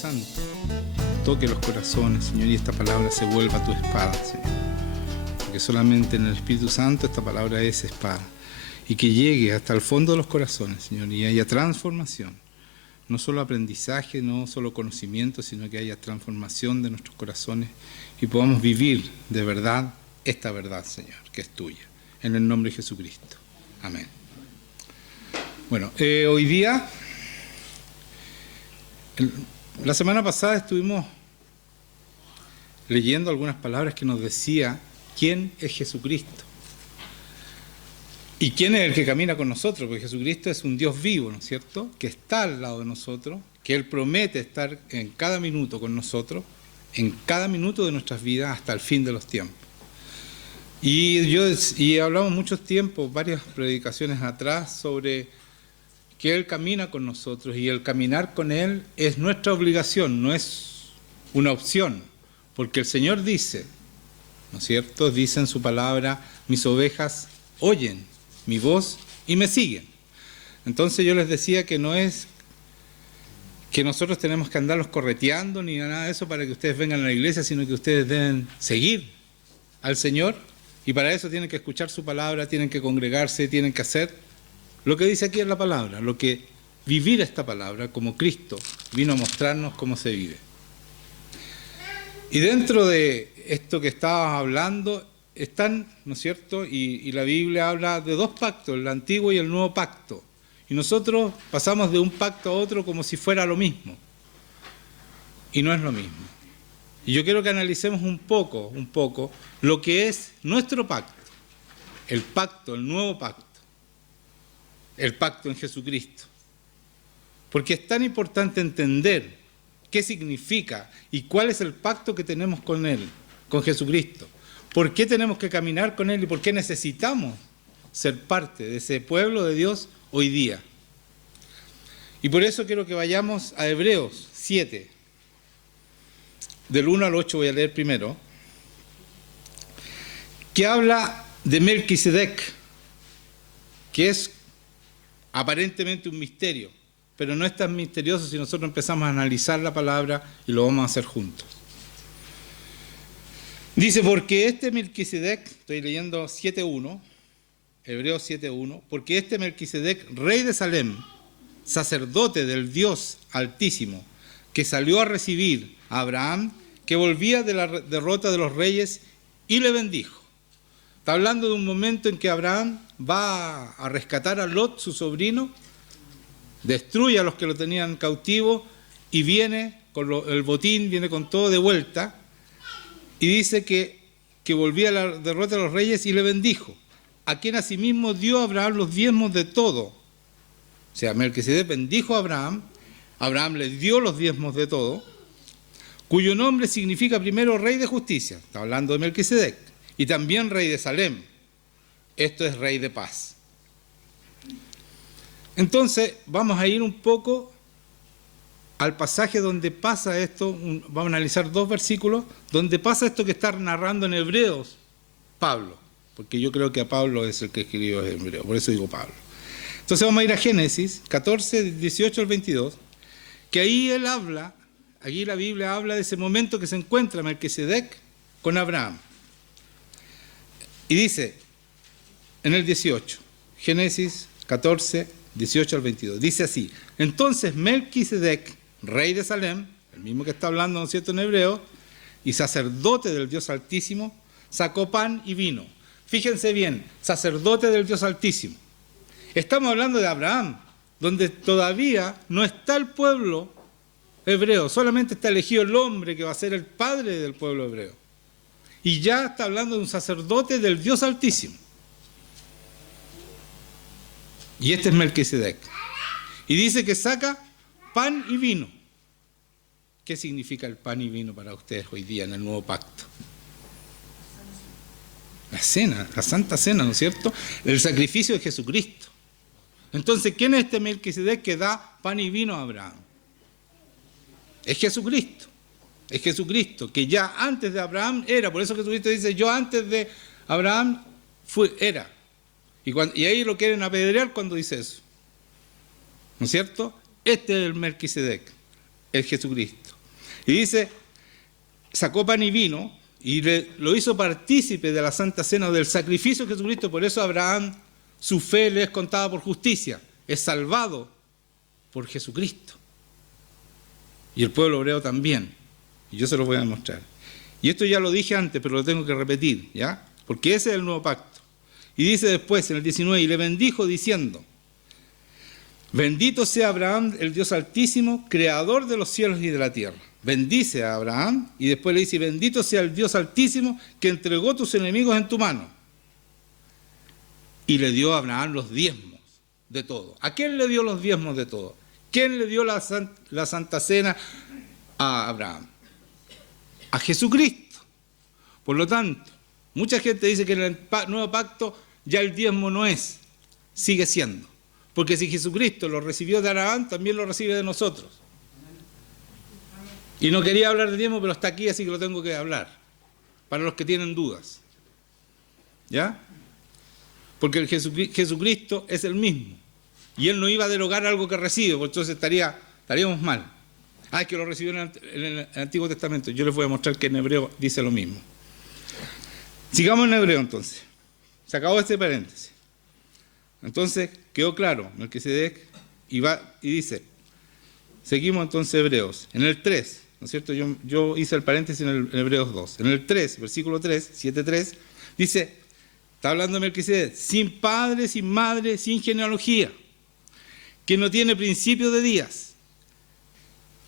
Santo toque los corazones, Señor, y esta palabra se vuelva tu espada, Señor. Porque solamente en el Espíritu Santo esta palabra es espada. Y que llegue hasta el fondo de los corazones, Señor, y haya transformación. No solo aprendizaje, no solo conocimiento, sino que haya transformación de nuestros corazones y podamos vivir de verdad esta verdad, Señor, que es tuya. En el nombre de Jesucristo. Amén. Bueno, hoy día, la semana pasada estuvimos leyendo algunas palabras que nos decía quién es Jesucristo. ¿Y quién es el que camina con nosotros? Porque Jesucristo es un Dios vivo, ¿no es cierto?, que está al lado de nosotros, que Él promete estar en cada minuto con nosotros, en cada minuto de nuestras vidas hasta el fin de los tiempos. Y hablamos muchos tiempos, varias predicaciones atrás, sobre que Él camina con nosotros y el caminar con Él es nuestra obligación, no es una opción, porque el Señor dice, ¿no es cierto?, dice en su palabra, mis ovejas oyen mi voz y me siguen. Entonces yo les decía que no es que nosotros tenemos que andarlos correteando ni nada de eso para que ustedes vengan a la iglesia, sino que ustedes deben seguir al Señor y para eso tienen que escuchar su palabra, tienen que congregarse, tienen que hacer lo que dice aquí en la palabra, lo que vivir esta palabra como Cristo vino a mostrarnos cómo se vive. Y dentro de esto que estabas hablando están, ¿no es cierto?, y la Biblia habla de dos pactos, el antiguo y el nuevo pacto. Y nosotros pasamos de un pacto a otro como si fuera lo mismo. Y no es lo mismo. Y yo quiero que analicemos un poco lo que es nuestro pacto. El pacto, el nuevo pacto. El pacto en Jesucristo. Porque es tan importante entender qué significa y cuál es el pacto que tenemos con Él, con Jesucristo. ¿Por qué tenemos que caminar con Él y por qué necesitamos ser parte de ese pueblo de Dios hoy día? Y por eso quiero que vayamos a Hebreos 7, del 1 al 8 voy a leer primero, que habla de Melquisedec, que es aparentemente un misterio, pero no es tan misterioso si nosotros empezamos a analizar la palabra y lo vamos a hacer juntos. Dice, porque este Melquisedec, estoy leyendo 7.1, Hebreos 7.1, porque este Melquisedec, rey de Salem, sacerdote del Dios Altísimo, que salió a recibir a Abraham, que volvía de la derrota de los reyes, y le bendijo. Está hablando de un momento en que Abraham va a rescatar a Lot, su sobrino, destruye a los que lo tenían cautivo, y viene con el botín, viene con todo de vuelta, y dice que volvía a la derrota de los reyes y le bendijo, a quien asimismo dio a Abraham los diezmos de todo. O sea, Melquisedec bendijo a Abraham, Abraham le dio los diezmos de todo, cuyo nombre significa primero rey de justicia, está hablando de Melquisedec, y también rey de Salem, esto es rey de paz. Entonces, vamos a ir un poco al pasaje donde pasa esto, vamos a analizar dos versículos, donde pasa esto que está narrando en Hebreos Pablo, porque yo creo que a Pablo es el que escribió en Hebreo, por eso digo Pablo. Entonces vamos a ir a Génesis 14, 18 al 22, que ahí él habla, aquí la Biblia habla de ese momento que se encuentra Melquisedec con Abraham. Y dice, en el 18, Génesis 14, 18 al 22, dice así, entonces Melquisedec, rey de Salem, el mismo que está hablando, ¿no es cierto?, en hebreo, y sacerdote del Dios Altísimo, sacó pan y vino. Fíjense bien, sacerdote del Dios Altísimo. Estamos hablando de Abraham, donde todavía no está el pueblo hebreo, solamente está elegido el hombre que va a ser el padre del pueblo hebreo. Y ya está hablando de un sacerdote del Dios Altísimo. Y este es Melquisedec. Y dice que saca pan y vino. ¿Qué significa el pan y vino para ustedes hoy día en el nuevo pacto? La cena, la santa cena, ¿no es cierto? El sacrificio de Jesucristo. Entonces, ¿quién es este Melquisedec que da pan y vino a Abraham? Es Jesucristo. Es Jesucristo, que ya antes de Abraham era. Por eso Jesucristo dice, yo antes de Abraham era. Y ahí lo quieren apedrear cuando dice eso. ¿No es cierto? Este es el Melquisedec. es Jesucristo. Y dice, sacó pan y vino y lo hizo partícipe de la Santa Cena, del sacrificio de Jesucristo. Por eso Abraham, su fe le es contada por justicia, es salvado por Jesucristo. Y el pueblo hebreo también. Y yo se lo voy a demostrar. Y esto ya lo dije antes, pero lo tengo que repetir, ¿ya? Porque ese es el nuevo pacto. Y dice después, en el 19, y le bendijo diciendo, bendito sea Abraham, el Dios Altísimo, creador de los cielos y de la tierra. Bendice a Abraham, y después le dice, bendito sea el Dios Altísimo, que entregó tus enemigos en tu mano. Y le dio a Abraham los diezmos de todo. ¿A quién le dio los diezmos de todo? ¿Quién le dio la Santa Cena a Abraham? A Jesucristo. Por lo tanto, mucha gente dice que en el nuevo pacto ya el diezmo no es, sigue siendo. Porque si Jesucristo lo recibió de Abraham, también lo recibe de nosotros. Y no quería hablar de diezmo, pero está aquí, así que lo tengo que hablar. Para los que tienen dudas. ¿Ya? Porque el Jesucristo es el mismo. Y Él no iba a derogar algo que recibe, porque entonces estaríamos mal. Es que lo recibió en el Antiguo Testamento. Yo les voy a mostrar que en hebreo dice lo mismo. Sigamos en hebreo entonces. Se acabó este paréntesis. Entonces quedó claro, Melquisedec, y dice, seguimos entonces Hebreos. En el 3, ¿no es cierto? Yo hice el paréntesis en Hebreos 2. En el 3, versículo 3, 7:3, dice, está hablando de Melquisedec, sin padre, sin madre, sin genealogía, que no tiene principio de días,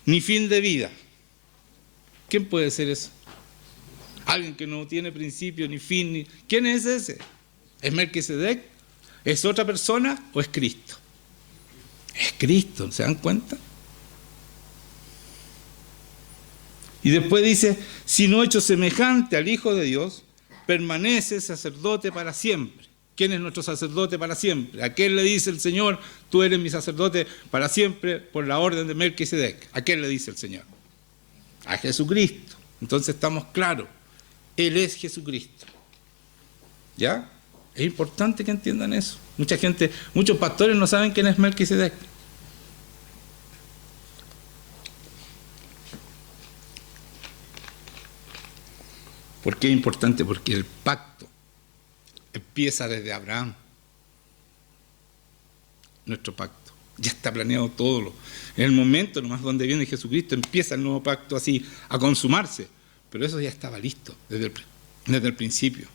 ni fin de vida. ¿Quién puede ser eso? Alguien que no tiene principio ni fin. ¿Quién es ese? ¿Es Melquisedec? ¿Es otra persona o es Cristo? Es Cristo, ¿se dan cuenta? Y después dice, sino hecho semejante al Hijo de Dios, permanece sacerdote para siempre. ¿Quién es nuestro sacerdote para siempre? ¿A quién le dice el Señor, tú eres mi sacerdote para siempre por la orden de Melquisedec? ¿A quién le dice el Señor? A Jesucristo. Entonces estamos claros, Él es Jesucristo. ¿Ya? Es importante que entiendan eso. Muchos pastores no saben quién es Melquisedec. ¿Por qué es importante? Porque el pacto empieza desde Abraham. Nuestro pacto. Ya está planeado todo. En el momento nomás donde viene Jesucristo empieza el nuevo pacto así a consumarse. Pero eso ya estaba listo desde el principio.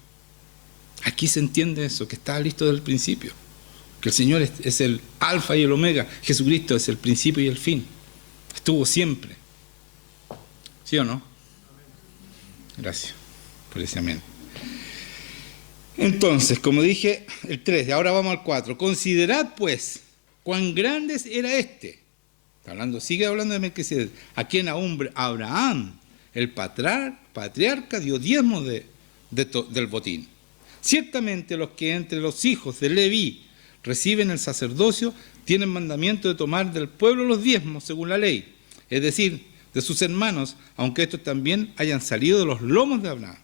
Aquí se entiende eso, que estaba listo desde el principio. Que el Señor es el alfa y el omega. Jesucristo es el principio y el fin. Estuvo siempre. ¿Sí o no? Gracias por ese amén. Entonces, como dije, el 3, ahora vamos al 4. Considerad, pues, cuán grande era este. Sigue hablando de Melquisedec. A quien Abraham, el patriarca, dio diezmo del botín. Ciertamente los que entre los hijos de Leví reciben el sacerdocio tienen mandamiento de tomar del pueblo los diezmos según la ley, es decir, de sus hermanos, aunque estos también hayan salido de los lomos de Abraham.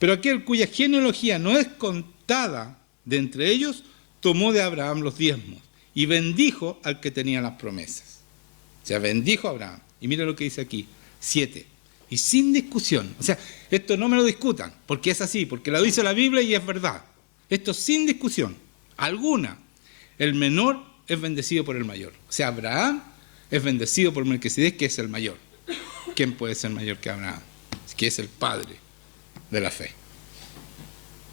Pero aquel cuya genealogía no es contada de entre ellos, tomó de Abraham los diezmos y bendijo al que tenía las promesas. O sea, bendijo a Abraham. Y mira lo que dice aquí, 7. Y sin discusión. O sea, esto no me lo discutan, porque es así, porque lo dice la Biblia y es verdad. Esto sin discusión alguna. El menor es bendecido por el mayor. O sea, Abraham es bendecido por Melquisedec, que es el mayor. ¿Quién puede ser mayor que Abraham? Que es el padre de la fe.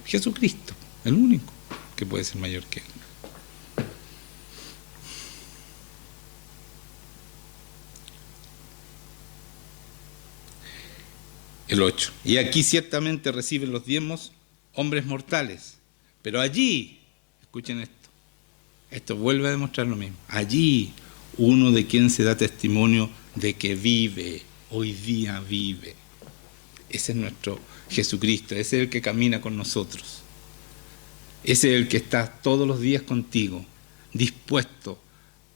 Jesucristo, el único que puede ser mayor que él. El 8. Y aquí ciertamente reciben los diezmos hombres mortales. Pero allí, escuchen esto vuelve a demostrar lo mismo. Allí, uno de quien se da testimonio de que vive, hoy día vive. Ese es nuestro Jesucristo, ese es el que camina con nosotros. Ese es el que está todos los días contigo, dispuesto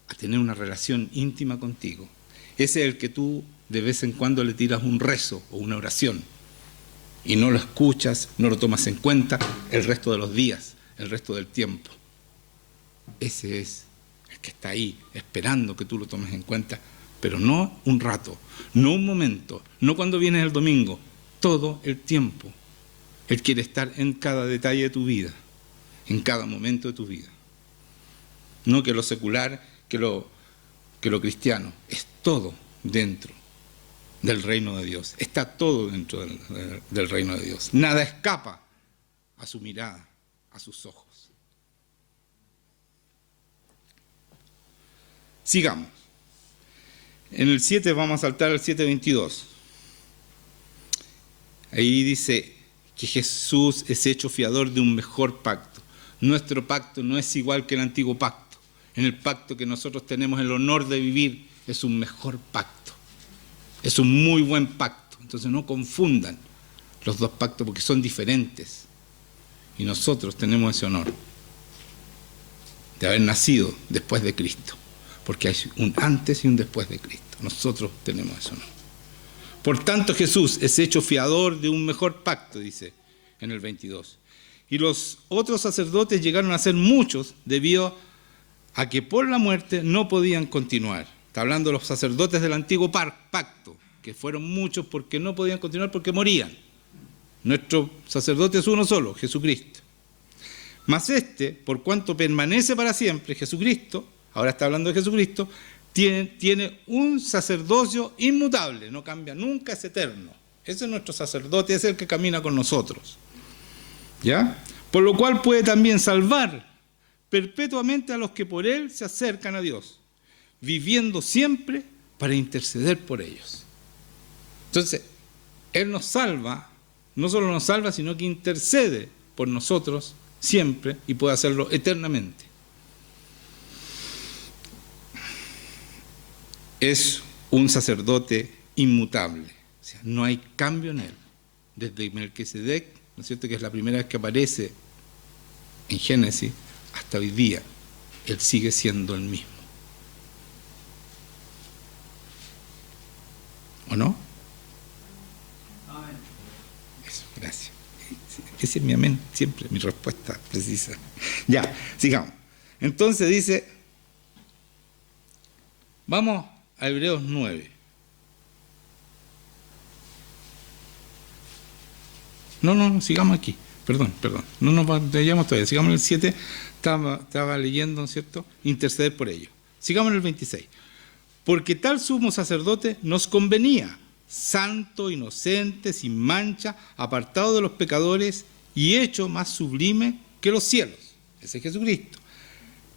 a tener una relación íntima contigo. Ese es el que tú de vez en cuando le tiras un rezo o una oración y no lo escuchas, no lo tomas en cuenta el resto de los días, el resto del tiempo. Ese es el que está ahí esperando que tú lo tomes en cuenta pero no un rato, no un momento, no cuando vienes el domingo, todo el tiempo. Él quiere estar en cada detalle de tu vida, en cada momento de tu vida. No que lo secular, que lo cristiano, es todo dentro del reino de Dios. Está todo dentro del reino de Dios. Nada escapa a su mirada, a sus ojos. Sigamos. En el 7 vamos a saltar al 7:22. Ahí dice que Jesús es hecho fiador de un mejor pacto. Nuestro pacto no es igual que el antiguo pacto. En el pacto que nosotros tenemos el honor de vivir es un mejor pacto. Es un muy buen pacto. Entonces no confundan los dos pactos porque son diferentes. Y nosotros tenemos ese honor de haber nacido después de Cristo. Porque hay un antes y un después de Cristo. Nosotros tenemos ese honor. Por tanto, Jesús es hecho fiador de un mejor pacto, dice en el 22. Y los otros sacerdotes llegaron a ser muchos debido a que por la muerte no podían continuar. Está hablando de los sacerdotes del antiguo pacto, que fueron muchos porque no podían continuar porque morían. Nuestro sacerdote es uno solo, Jesucristo. Mas por cuanto permanece para siempre, Jesucristo, ahora está hablando de Jesucristo, tiene un sacerdocio inmutable, no cambia nunca, es eterno. Ese es nuestro sacerdote, es el que camina con nosotros. ¿Ya? Por lo cual puede también salvar perpetuamente a los que por él se acercan a Dios, viviendo siempre para interceder por ellos. Entonces, él nos salva, no solo nos salva, sino que intercede por nosotros siempre y puede hacerlo eternamente. Es un sacerdote inmutable, o sea, no hay cambio en él. Desde Melquisedec, ¿no es cierto?, que es la primera vez que aparece en Génesis, hasta hoy día, él sigue siendo el mismo. ¿O no? Amén. Eso, gracias. Ese es mi amén, siempre mi respuesta precisa. Ya, sigamos. Entonces dice, vamos a Hebreos 9. No, sigamos aquí. Perdón. No nos vayamos todavía. Sigamos en el 7. Estaba leyendo, ¿no es cierto? Interceder por ellos. Sigamos en el 26. Porque tal sumo sacerdote nos convenía, santo, inocente, sin mancha, apartado de los pecadores y hecho más sublime que los cielos. Ese es Jesucristo.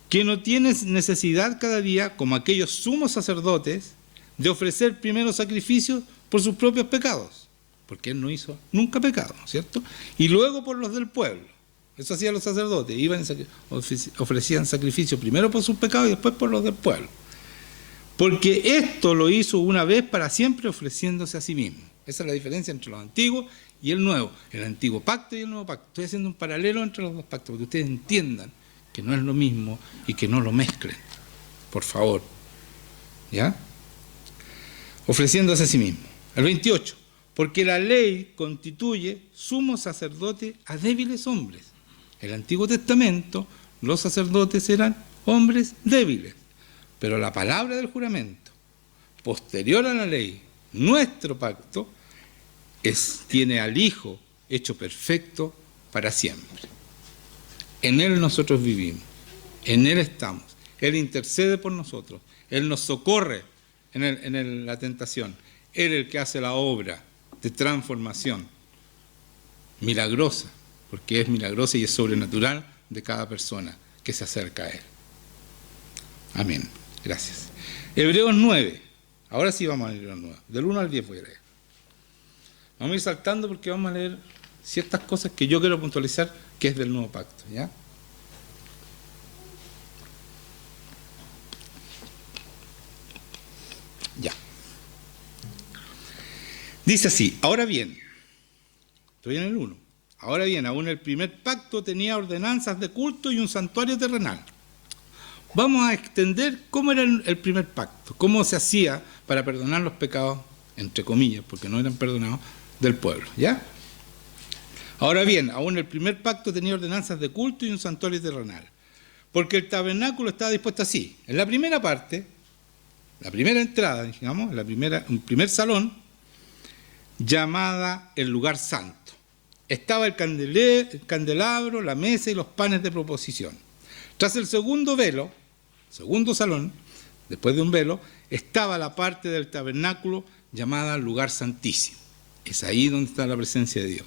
Que no tiene necesidad cada día, como aquellos sumos sacerdotes, de ofrecer primero sacrificios por sus propios pecados. Porque él no hizo nunca pecado, ¿no es cierto? Y luego por los del pueblo. Eso hacían los sacerdotes, ofrecían sacrificio primero por sus pecados y después por los del pueblo. Porque esto lo hizo una vez para siempre ofreciéndose a sí mismo. Esa es la diferencia entre los antiguos y el nuevo. El antiguo pacto y el nuevo pacto. Estoy haciendo un paralelo entre los dos pactos, porque ustedes entiendan que no es lo mismo y que no lo mezclen. Por favor. ¿Ya? Ofreciéndose a sí mismo. El 28. Porque la ley constituye sumo sacerdote a débiles hombres. En el Antiguo Testamento, los sacerdotes eran hombres débiles. Pero la palabra del juramento, posterior a la ley, nuestro pacto, tiene al Hijo hecho perfecto para siempre. En Él nosotros vivimos, en Él estamos, Él intercede por nosotros, Él nos socorre en la tentación, Él es el que hace la obra de transformación milagrosa, porque es milagrosa y es sobrenatural de cada persona que se acerca a Él. Amén. Gracias. Hebreos 9. Ahora sí vamos a leer Hebreos 9. Del 1 al 10 voy a leer. Vamos a ir saltando porque vamos a leer ciertas cosas que yo quiero puntualizar que es del nuevo pacto. ¿Ya? Ya. Dice así, ahora bien, estoy en el 1. Ahora bien, aún el primer pacto tenía ordenanzas de culto y un santuario terrenal. Vamos a extender cómo era el primer pacto, cómo se hacía para perdonar los pecados, entre comillas, porque no eran perdonados, del pueblo. ¿Ya? Ahora bien, aún el primer pacto tenía ordenanzas de culto y un santuario terrenal, porque el tabernáculo estaba dispuesto así. En la primera parte, la primera entrada, digamos, un primer salón, llamada el lugar santo. Estaba el candelabro, la mesa y los panes de proposición. Tras el segundo velo, segundo salón, después de un velo, estaba la parte del tabernáculo llamada lugar santísimo. Es ahí donde está la presencia de Dios.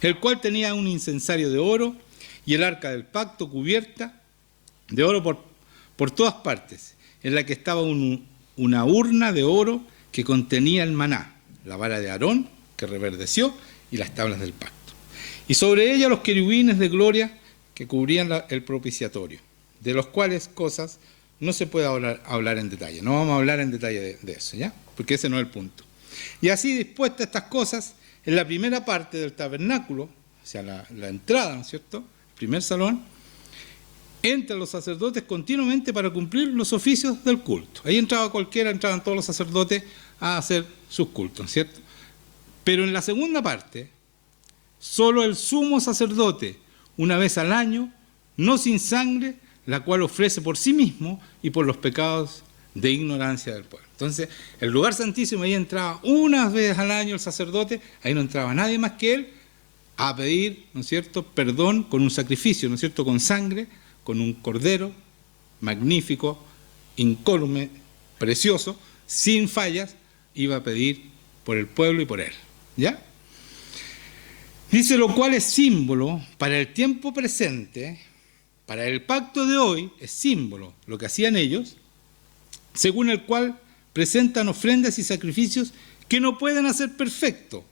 El cual tenía un incensario de oro y el arca del pacto cubierta de oro por todas partes, en la que estaba una urna de oro que contenía el maná, la vara de Aarón que reverdeció y las tablas del pacto. Y sobre ella los querubines de gloria que cubrían el propiciatorio, de los cuales cosas no se puede hablar en detalle. No vamos a hablar en detalle de eso, ¿ya? Porque ese no es el punto. Y así dispuestas estas cosas, en la primera parte del tabernáculo, o sea, la entrada, ¿no es cierto?, el primer salón, entran los sacerdotes continuamente para cumplir los oficios del culto. Ahí entraba cualquiera, entraban todos los sacerdotes a hacer sus cultos, ¿no es cierto? Pero en la segunda parte, solo el sumo sacerdote, una vez al año, no sin sangre, la cual ofrece por sí mismo y por los pecados de ignorancia del pueblo. Entonces, el lugar santísimo, ahí entraba una vez al año el sacerdote, ahí no entraba nadie más que él, a pedir, ¿no es cierto?, perdón con un sacrificio, ¿no es cierto?, con sangre, con un cordero magnífico, incólume, precioso, sin fallas, iba a pedir por el pueblo y por él. ¿Ya? Dice, lo cual es símbolo para el tiempo presente, para el pacto de hoy, es símbolo lo que hacían ellos, según el cual presentan ofrendas y sacrificios que no pueden hacer perfecto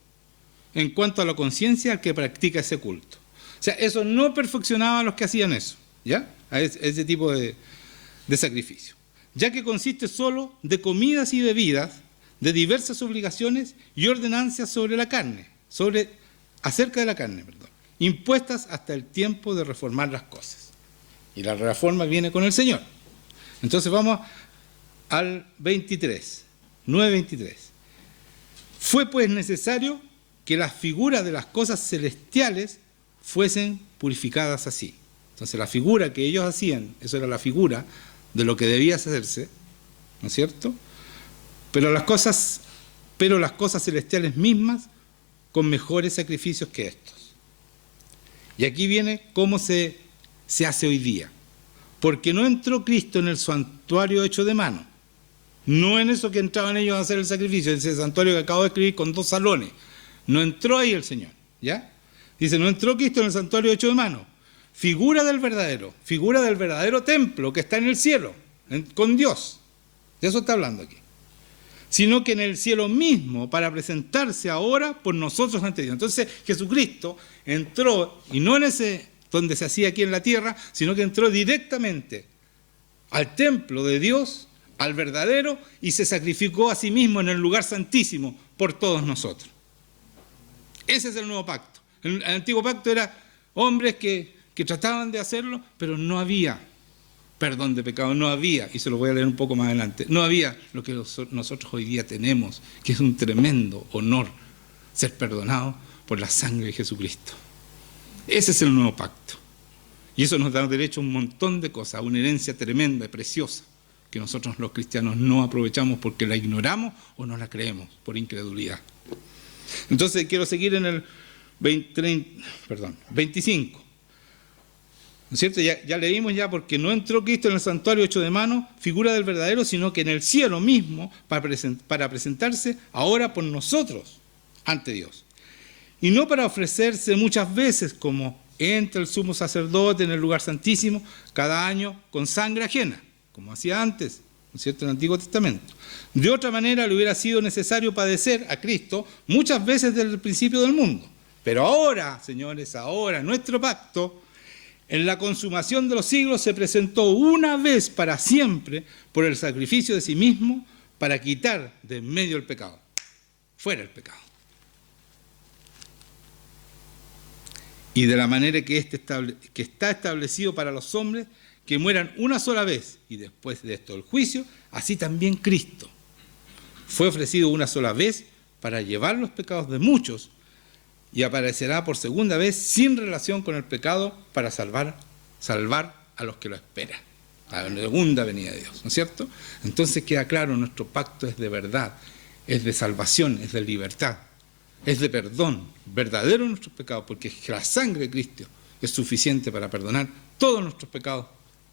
en cuanto a la conciencia al que practica ese culto. O sea, eso no perfeccionaba a los que hacían eso, ¿ya? A ese tipo de sacrificio. Ya que consiste solo de comidas y bebidas, de diversas obligaciones y ordenanzas sobre la carne, acerca de la carne, impuestas hasta el tiempo de reformar las cosas. Y la reforma viene con el Señor. Entonces vamos al 23, 9:23. Fue pues necesario que las figuras de las cosas celestiales fuesen purificadas así. Entonces la figura que ellos hacían, eso era la figura de lo que debía hacerse, ¿no es cierto? Pero las cosas celestiales mismas con mejores sacrificios que estos. Y aquí viene cómo se hace hoy día. Porque no entró Cristo en el santuario hecho de mano. No en eso que entraban ellos a hacer el sacrificio, en ese santuario que acabo de escribir con 2 salones. No entró ahí el Señor, ¿ya? Dice, no entró Cristo en el santuario hecho de mano. Figura del verdadero templo que está en el cielo, con Dios. De eso está hablando aquí. Sino que en el cielo mismo, para presentarse ahora por nosotros ante Dios. Entonces Jesucristo entró, y no en ese donde se hacía aquí en la tierra, sino que entró directamente al templo de Dios, al verdadero, y se sacrificó a sí mismo en el lugar santísimo por todos nosotros. Ese es el nuevo pacto. El antiguo pacto era hombres que trataban de hacerlo, pero no había perdón de pecado, no había, y se lo voy a leer un poco más adelante, no había lo que nosotros hoy día tenemos, que es un tremendo honor, ser perdonado por la sangre de Jesucristo. Ese es el nuevo pacto. Y eso nos da derecho a un montón de cosas, a una herencia tremenda y preciosa, que nosotros los cristianos no aprovechamos porque la ignoramos o no la creemos por incredulidad. Entonces quiero seguir en el 25. ¿No es cierto? Ya leímos ya, porque no entró Cristo en el santuario hecho de mano, figura del verdadero, sino que en el cielo mismo, para presentarse ahora por nosotros ante Dios. Y no para ofrecerse muchas veces, como entra el sumo sacerdote en el lugar santísimo, cada año con sangre ajena, como hacía antes, ¿no es cierto?, en el Antiguo Testamento. De otra manera, le hubiera sido necesario padecer a Cristo muchas veces desde el principio del mundo. Pero ahora, señores, ahora, nuestro pacto, en la consumación de los siglos, se presentó una vez para siempre por el sacrificio de sí mismo para quitar de en medio el pecado. Fuera el pecado. Y de la manera que está establecido para los hombres, que mueran una sola vez y después de esto el juicio, así también Cristo fue ofrecido una sola vez para llevar los pecados de muchos, y aparecerá por segunda vez sin relación con el pecado para salvar a los que lo esperan. a la segunda venida de Dios, ¿no es cierto? Entonces queda claro, nuestro pacto es de verdad, es de salvación, es de libertad, es de perdón, verdadero en nuestros pecados, porque la sangre de Cristo es suficiente para perdonar todos nuestros pecados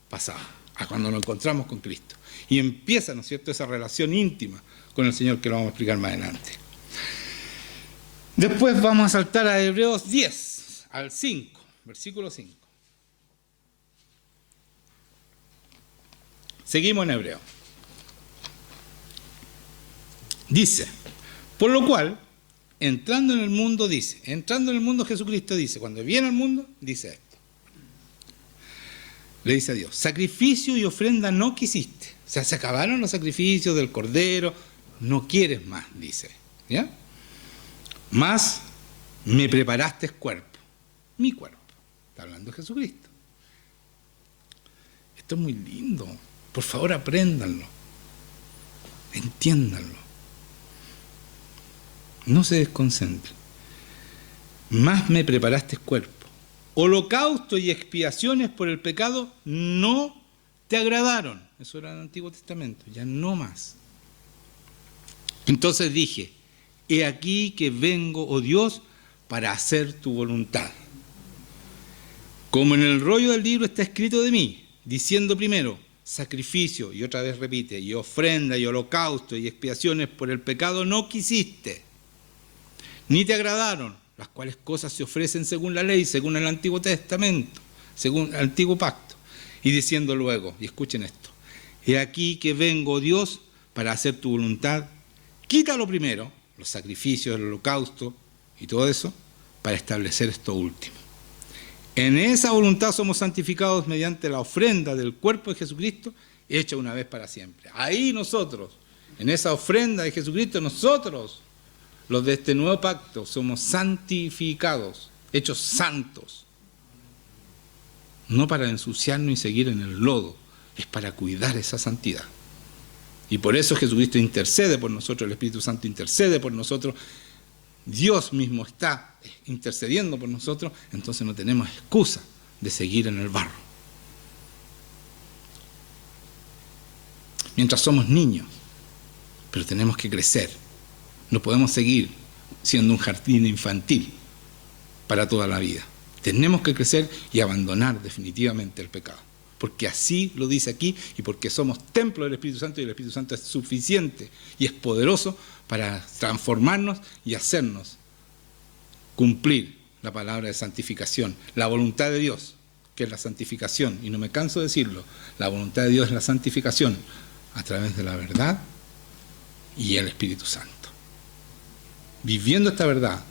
pasados, a cuando nos encontramos con Cristo. Y empieza, ¿no es cierto?, esa relación íntima con el Señor, que lo vamos a explicar más adelante. Después vamos a saltar a Hebreos 10, al 5, versículo 5. Seguimos en Hebreo. Dice, por lo cual, entrando en el mundo Jesucristo dice, cuando viene al mundo, dice esto. Le dice a Dios, sacrificio y ofrenda no quisiste. O sea, se acabaron los sacrificios del cordero, no quieres más, dice. ¿Ya? Mas me preparaste cuerpo, mi cuerpo. Está hablando de Jesucristo. Esto es muy lindo. Por favor, apréndanlo. Entiéndanlo. No se desconcentren. Mas me preparaste cuerpo. Holocausto y expiaciones por el pecado no te agradaron. Eso era en el Antiguo Testamento, ya no más. Entonces dije, he aquí que vengo, oh Dios, para hacer tu voluntad. Como en el rollo del libro está escrito de mí, diciendo primero, sacrificio, y otra vez repite, y ofrenda, y holocausto, y expiaciones por el pecado no quisiste, ni te agradaron, las cuales cosas se ofrecen según la ley, según el Antiguo Testamento, según el Antiguo Pacto. Y diciendo luego, y escuchen esto, he aquí que vengo, Dios, para hacer tu voluntad, quita lo primero, los sacrificios, el holocausto y todo eso, para establecer esto último. En esa voluntad somos santificados mediante la ofrenda del cuerpo de Jesucristo, hecha una vez para siempre. Ahí nosotros, en esa ofrenda de Jesucristo, nosotros, los de este nuevo pacto, somos santificados, hechos santos. No para ensuciarnos y seguir en el lodo, es para cuidar esa santidad. Y por eso Jesucristo intercede por nosotros, el Espíritu Santo intercede por nosotros, Dios mismo está intercediendo por nosotros, entonces no tenemos excusa de seguir en el barro. Mientras somos niños, pero tenemos que crecer. No podemos seguir siendo un jardín infantil para toda la vida. Tenemos que crecer y abandonar definitivamente el pecado. Porque así lo dice aquí y porque somos templo del Espíritu Santo y el Espíritu Santo es suficiente y es poderoso para transformarnos y hacernos cumplir la palabra de santificación, la voluntad de Dios, que es la santificación. Y no me canso de decirlo, la voluntad de Dios es la santificación a través de la verdad y el Espíritu Santo. Viviendo esta verdad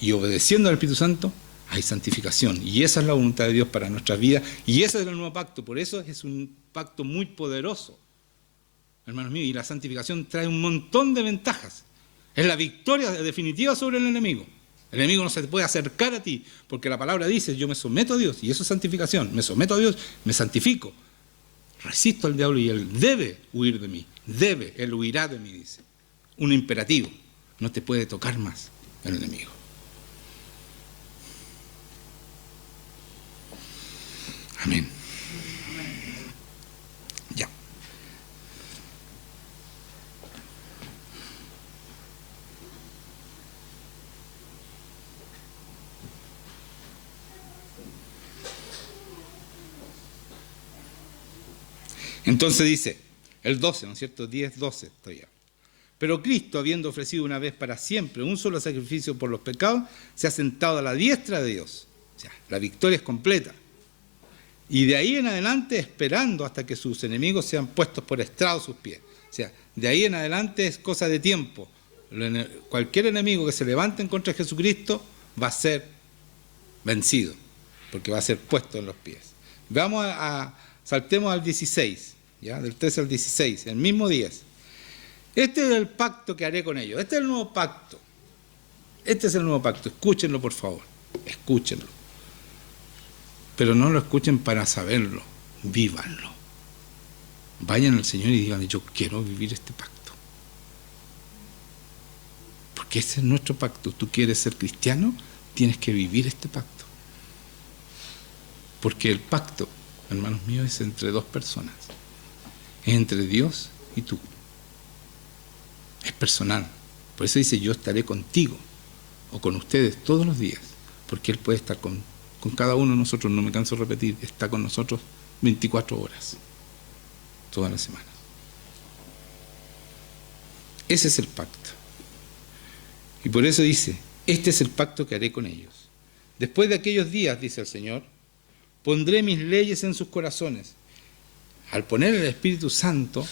y obedeciendo al Espíritu Santo, hay santificación. Y esa es la voluntad de Dios para nuestras vidas. Y ese es el nuevo pacto. Por eso es un pacto muy poderoso, hermanos míos. Y la santificación trae un montón de ventajas. Es la victoria definitiva sobre el enemigo. El enemigo no se puede acercar a ti, porque la palabra dice, yo me someto a Dios. Y eso es santificación. Me someto a Dios, me santifico. Resisto al diablo y él debe huir de mí. Él huirá de mí, dice. Un imperativo. No te puede tocar más el enemigo. Amén. Ya. Entonces dice, el 12, ¿no es cierto? 10, 12 todavía. Pero Cristo, habiendo ofrecido una vez para siempre un solo sacrificio por los pecados, se ha sentado a la diestra de Dios. O sea, la victoria es completa. Y de ahí en adelante esperando hasta que sus enemigos sean puestos por estrado sus pies. O sea, de ahí en adelante es cosa de tiempo. Cualquier enemigo que se levante en contra de Jesucristo va a ser vencido, porque va a ser puesto en los pies. Saltemos al 16, ¿ya? Del 13 al 16, el mismo 10. Este es el pacto que haré con ellos. Este es el nuevo pacto. Este es el nuevo pacto. Escúchenlo, por favor. Escúchenlo. Pero no lo escuchen para saberlo, vívanlo. Vayan al Señor y digan, yo quiero vivir este pacto. Porque ese es nuestro pacto. Tú quieres ser cristiano, tienes que vivir este pacto. Porque el pacto hermanos míos, es entre dos personas. Es entre Dios y tú. Es personal. Por eso dice, yo estaré contigo o con ustedes todos los días, porque Él puede estar con cada uno de nosotros, no me canso de repetir, está con nosotros 24 horas, toda la semana. Ese es el pacto. Y por eso dice, este es el pacto que haré con ellos. Después de aquellos días, dice el Señor, pondré mis leyes en sus corazones. Al poner el Espíritu Santo,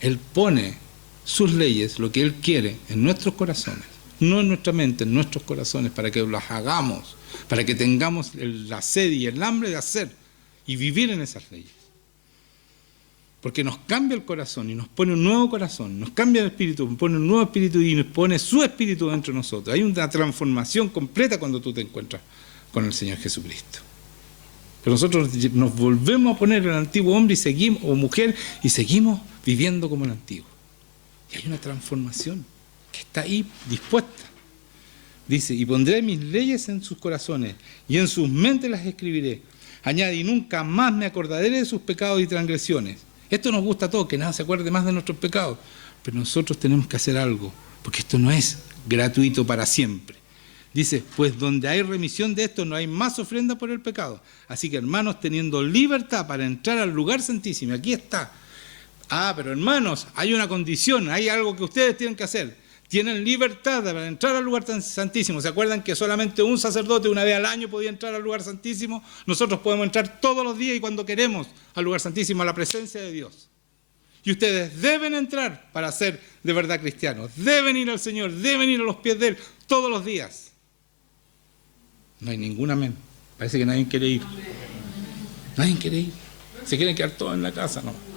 Él pone sus leyes, lo que Él quiere, en nuestros corazones, no en nuestra mente, en nuestros corazones, para que las hagamos, para que tengamos la sed y el hambre de hacer y vivir en esas leyes. Porque nos cambia el corazón y nos pone un nuevo corazón, nos cambia el espíritu, nos pone un nuevo espíritu y nos pone su espíritu dentro de nosotros. Hay una transformación completa cuando tú te encuentras con el Señor Jesucristo. Pero nosotros nos volvemos a poner el antiguo hombre y seguimos, o mujer, y seguimos viviendo como el antiguo. Y hay una transformación que está ahí dispuesta. Dice, y pondré mis leyes en sus corazones y en sus mentes las escribiré. Añade, y nunca más me acordaré de sus pecados y transgresiones. Esto nos gusta a todos, que nada se acuerde más de nuestros pecados. Pero nosotros tenemos que hacer algo, porque esto no es gratuito para siempre. Dice, pues donde hay remisión de esto no hay más ofrenda por el pecado. Así que hermanos, teniendo libertad para entrar al lugar santísimo, aquí está. Pero hermanos, hay una condición, hay algo que ustedes tienen que hacer. Tienen libertad para entrar al lugar santísimo. ¿Se acuerdan que solamente un sacerdote una vez al año podía entrar al lugar santísimo? Nosotros podemos entrar todos los días y cuando queremos al lugar santísimo, a la presencia de Dios. Y ustedes deben entrar para ser de verdad cristianos. Deben ir al Señor, deben ir a los pies de Él todos los días. No hay ningún amén. Parece que nadie quiere ir. Nadie quiere ir. Se quieren quedar todos en la casa, ¿no?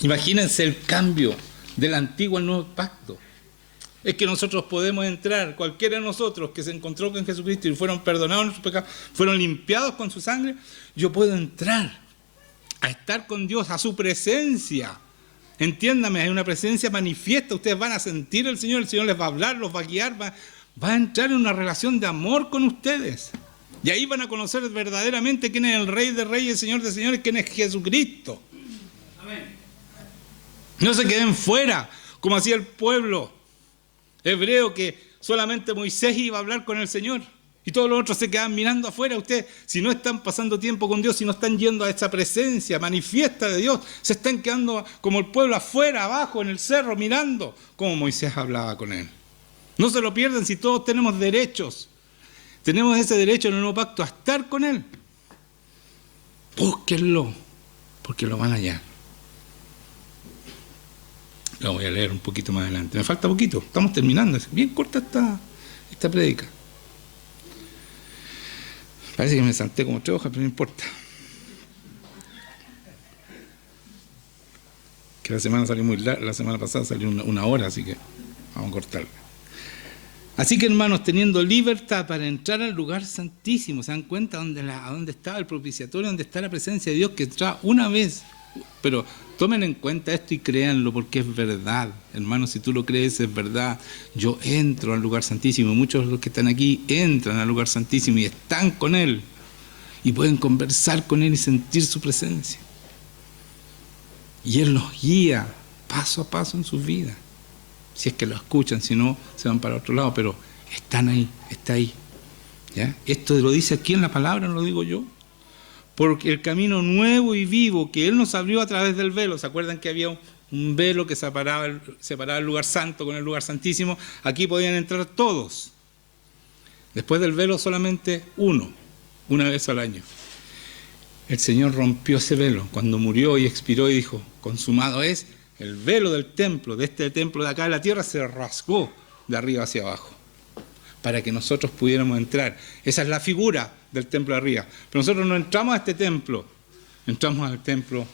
Imagínense el cambio del antiguo al nuevo pacto. Es que nosotros podemos entrar, cualquiera de nosotros que se encontró con Jesucristo y fueron perdonados nuestros pecados, fueron limpiados con su sangre, yo puedo entrar a estar con Dios, a su presencia. Entiéndame, hay una presencia manifiesta, ustedes van a sentir al Señor, el Señor les va a hablar, los va a guiar, va a entrar en una relación de amor con ustedes. Y ahí van a conocer verdaderamente quién es el Rey de Reyes, el Señor de Señores, quién es Jesucristo. No se queden fuera, como hacía el pueblo hebreo, que solamente Moisés iba a hablar con el Señor y todos los otros se quedaban mirando afuera. Ustedes, si no están pasando tiempo con Dios, si no están yendo a esa presencia manifiesta de Dios, se están quedando como el pueblo afuera, abajo, en el cerro, mirando como Moisés hablaba con él. No se lo pierdan, si todos tenemos derechos. Tenemos ese derecho en el nuevo pacto a estar con Él. Búsquenlo, porque lo van a hallar. Lo voy a leer un poquito más adelante. Me falta poquito, estamos terminando. Es bien corta esta prédica. Parece que me salté como 3 hojas, pero no importa. Que la semana salió muy larga, la semana pasada salió una hora, así que vamos a cortarla. Así que hermanos, teniendo libertad para entrar al lugar santísimo, ¿se dan cuenta a dónde estaba el propiciatorio, dónde está la presencia de Dios, que entraba una vez? Pero tomen en cuenta esto y créanlo, porque es verdad. Hermanos, si tú lo crees, es verdad. Yo entro al lugar santísimo. Muchos de los que están aquí entran al lugar santísimo y están con Él. Y pueden conversar con Él y sentir su presencia. Y Él los guía paso a paso en sus vidas. Si es que lo escuchan, si no, se van para otro lado. Pero están ahí, está ahí. ¿Ya? Esto lo dice aquí en la palabra, no lo digo yo. Porque el camino nuevo y vivo que Él nos abrió a través del velo, ¿se acuerdan que había un velo que separaba el lugar santo con el lugar santísimo? Aquí podían entrar todos. Después del velo solamente una vez al año. El Señor rompió ese velo cuando murió y expiró y dijo, consumado es. El velo del templo, de este templo de acá de la tierra, se rasgó de arriba hacia abajo para que nosotros pudiéramos entrar. Esa es la figura del templo de arriba. Pero nosotros no entramos a este templo, entramos al templo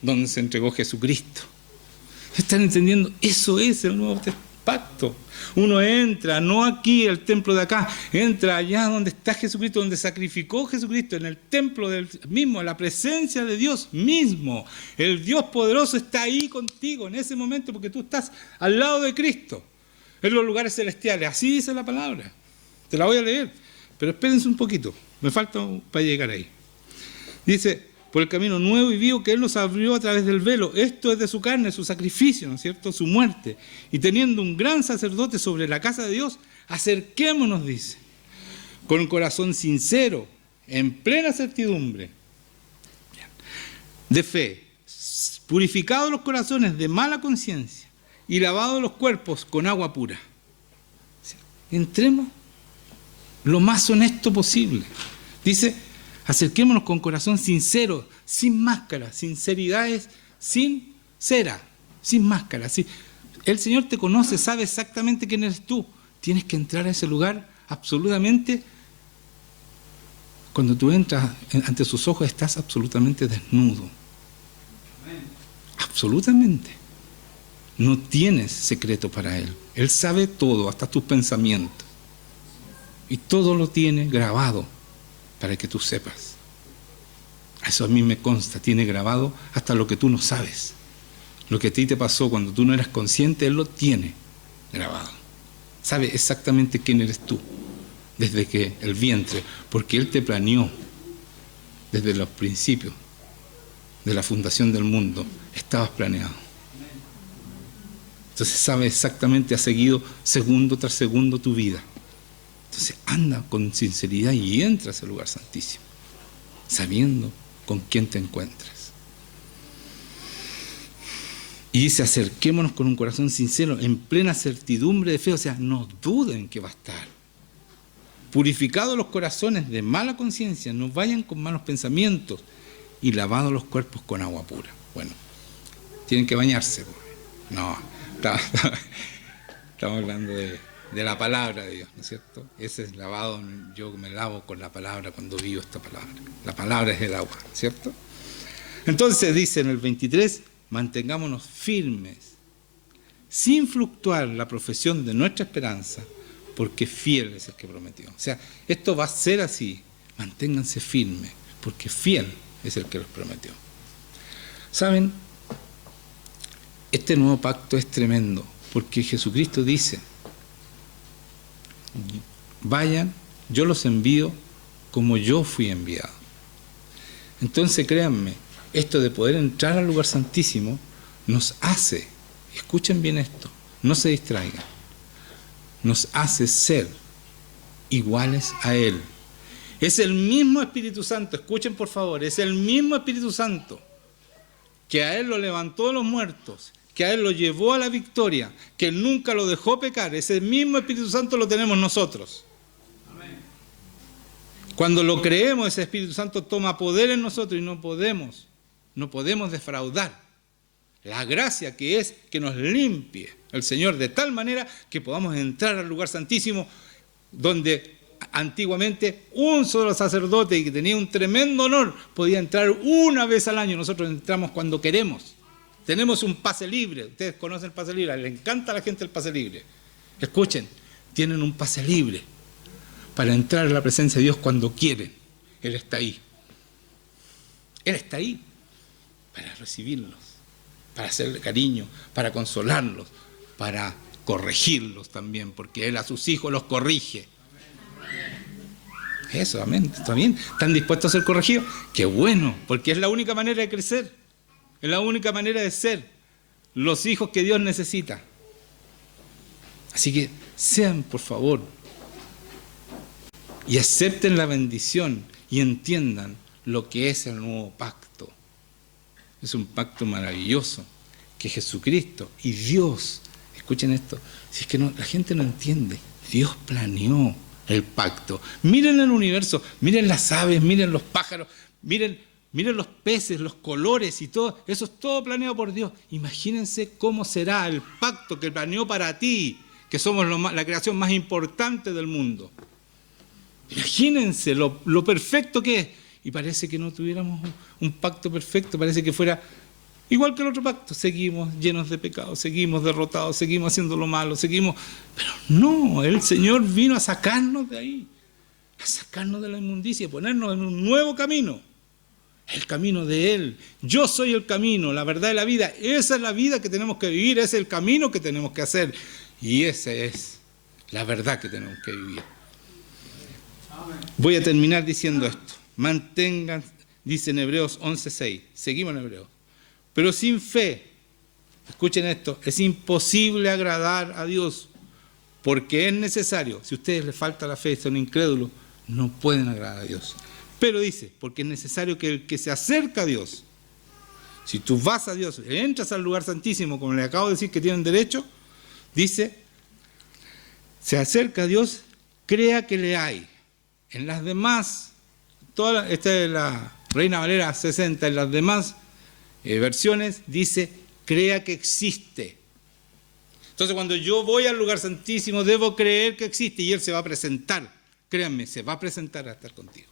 donde se entregó Jesucristo. ¿Están entendiendo? Eso es el nuevo pacto. Uno entra, no aquí, el templo de acá, entra allá donde está Jesucristo, donde sacrificó Jesucristo, en el templo del mismo, la presencia de Dios mismo. El Dios poderoso está ahí contigo en ese momento porque tú estás al lado de Cristo, en los lugares celestiales. Así dice la palabra. Te la voy a leer, pero espérense un poquito. Me falta para llegar ahí. Dice, por el camino nuevo y vivo que Él nos abrió a través del velo. Esto es de su carne, su sacrificio, ¿no es cierto? Su muerte. Y teniendo un gran sacerdote sobre la casa de Dios, acerquémonos, dice, con un corazón sincero, en plena certidumbre de fe, purificados los corazones de mala conciencia y lavados los cuerpos con agua pura. Entremos lo más honesto posible. Dice, acerquémonos con corazón sincero, sin máscara. Sinceridad es sin cera, sin máscara. El Señor te conoce, sabe exactamente quién eres tú. Tienes que entrar a ese lugar absolutamente. Cuando tú entras ante sus ojos, estás absolutamente desnudo. Absolutamente. No tienes secreto para Él. Él sabe todo, hasta tus pensamientos. Y todo lo tiene grabado para que tú sepas. Eso a mí me consta, tiene grabado hasta lo que tú no sabes. Lo que a ti te pasó cuando tú no eras consciente, Él lo tiene grabado. Sabe exactamente quién eres tú, desde que el vientre, porque Él te planeó desde los principios de la fundación del mundo, estabas planeado. Entonces sabe exactamente, ha seguido segundo tras segundo tu vida. Entonces anda con sinceridad y entra a ese lugar santísimo, sabiendo con quién te encuentras. Y dice, acerquémonos con un corazón sincero, en plena certidumbre de fe, o sea, no duden que va a estar. Purificados los corazones de mala conciencia, no vayan con malos pensamientos, y lavados los cuerpos con agua pura. Bueno, tienen que bañarse. No, estamos hablando de la palabra de Dios, ¿no es cierto? Ese es lavado, yo me lavo con la palabra cuando vivo esta palabra. La palabra es el agua, ¿cierto? Entonces dice en el 23, mantengámonos firmes, sin fluctuar la profesión de nuestra esperanza, porque fiel es el que prometió. O sea, esto va a ser así, manténganse firmes, porque fiel es el que los prometió. ¿Saben? Este nuevo pacto es tremendo, porque Jesucristo dice, vayan, yo los envío como yo fui enviado. Entonces créanme, esto de poder entrar al lugar santísimo nos hace, escuchen bien esto, no se distraigan, nos hace ser iguales a Él. Es el mismo Espíritu Santo, escuchen por favor, es el mismo Espíritu Santo que a Él lo levantó de los muertos, que a Él lo llevó a la victoria, que Él nunca lo dejó pecar. Ese mismo Espíritu Santo lo tenemos nosotros. Amén. Cuando lo creemos, ese Espíritu Santo toma poder en nosotros y no podemos defraudar la gracia que es que nos limpie el Señor de tal manera que podamos entrar al lugar santísimo donde antiguamente un solo sacerdote que tenía un tremendo honor podía entrar una vez al año. Nosotros entramos cuando queremos. Tenemos un pase libre. Ustedes conocen el pase libre. Le encanta a la gente el pase libre. Escuchen, tienen un pase libre para entrar a la presencia de Dios cuando quieren. Él está ahí. Él está ahí para recibirlos, para hacerle cariño, para consolarlos, para corregirlos también, porque Él a sus hijos los corrige. Eso, amén, está bien. ¿Están dispuestos a ser corregidos? ¡Qué bueno! Porque es la única manera de crecer. Es la única manera de ser los hijos que Dios necesita. Así que sean, por favor, y acepten la bendición y entiendan lo que es el nuevo pacto. Es un pacto maravilloso que Jesucristo y Dios, escuchen esto, si es que no, la gente no entiende, Dios planeó el pacto. Miren el universo, miren las aves, miren los pájaros, miren los peces, los colores y todo, eso es todo planeado por Dios. Imagínense cómo será el pacto que planeó para ti, que somos la creación más importante del mundo. Imagínense lo perfecto que es. Y parece que no tuviéramos un pacto perfecto, parece que fuera igual que el otro pacto. Seguimos llenos de pecados, seguimos derrotados, seguimos haciendo lo malo, seguimos... Pero no, el Señor vino a sacarnos de ahí, a sacarnos de la inmundicia, a ponernos en un nuevo camino. El camino de Él. Yo soy el camino, la verdad y la vida. Esa es la vida que tenemos que vivir, ese es el camino que tenemos que hacer. Y esa es la verdad que tenemos que vivir. Amén. Voy a terminar diciendo esto. Mantengan, dice en Hebreos 11:6. Seguimos en Hebreos. Pero sin fe, escuchen esto, es imposible agradar a Dios, porque es necesario, si a ustedes les falta la fe, son incrédulos, no pueden agradar a Dios. Pero dice, porque es necesario que el que se acerca a Dios, si tú vas a Dios, entras al lugar santísimo, como le acabo de decir que tienen derecho, dice, se acerca a Dios, crea que le hay. En las demás, esta es la Reina Valera 60, en las demás versiones dice, crea que existe. Entonces cuando yo voy al lugar santísimo, debo creer que existe y Él se va a presentar. Créanme, se va a presentar a estar contigo.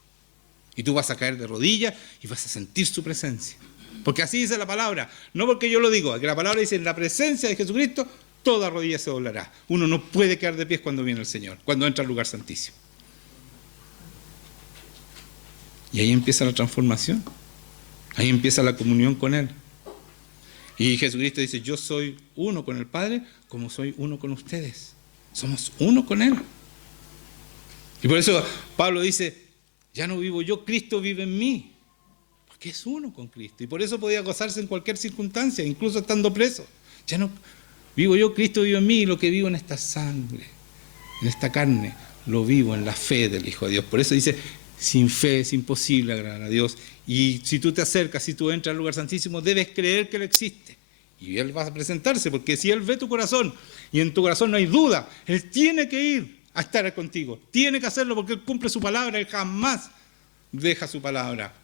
Y tú vas a caer de rodillas y vas a sentir su presencia. Porque así dice la palabra, no porque yo lo digo, que la palabra dice, en la presencia de Jesucristo, toda rodilla se doblará. Uno no puede quedar de pies cuando viene el Señor, cuando entra al lugar santísimo. Y ahí empieza la transformación. Ahí empieza la comunión con Él. Y Jesucristo dice, yo soy uno con el Padre como soy uno con ustedes. Somos uno con Él. Y por eso Pablo dice, ya no vivo yo, Cristo vive en mí. Porque es uno con Cristo. Y por eso podía gozarse en cualquier circunstancia, incluso estando preso. Ya no vivo yo, Cristo vive en mí. Y lo que vivo en esta sangre, en esta carne, lo vivo en la fe del Hijo de Dios. Por eso dice, sin fe es imposible agradar a Dios. Y si tú te acercas, si tú entras al lugar santísimo, debes creer que Él existe. Y Él va a presentarse, porque si Él ve tu corazón y en tu corazón no hay duda, Él tiene que ir a estar contigo. Tiene que hacerlo porque Él cumple su palabra. Él jamás deja su palabra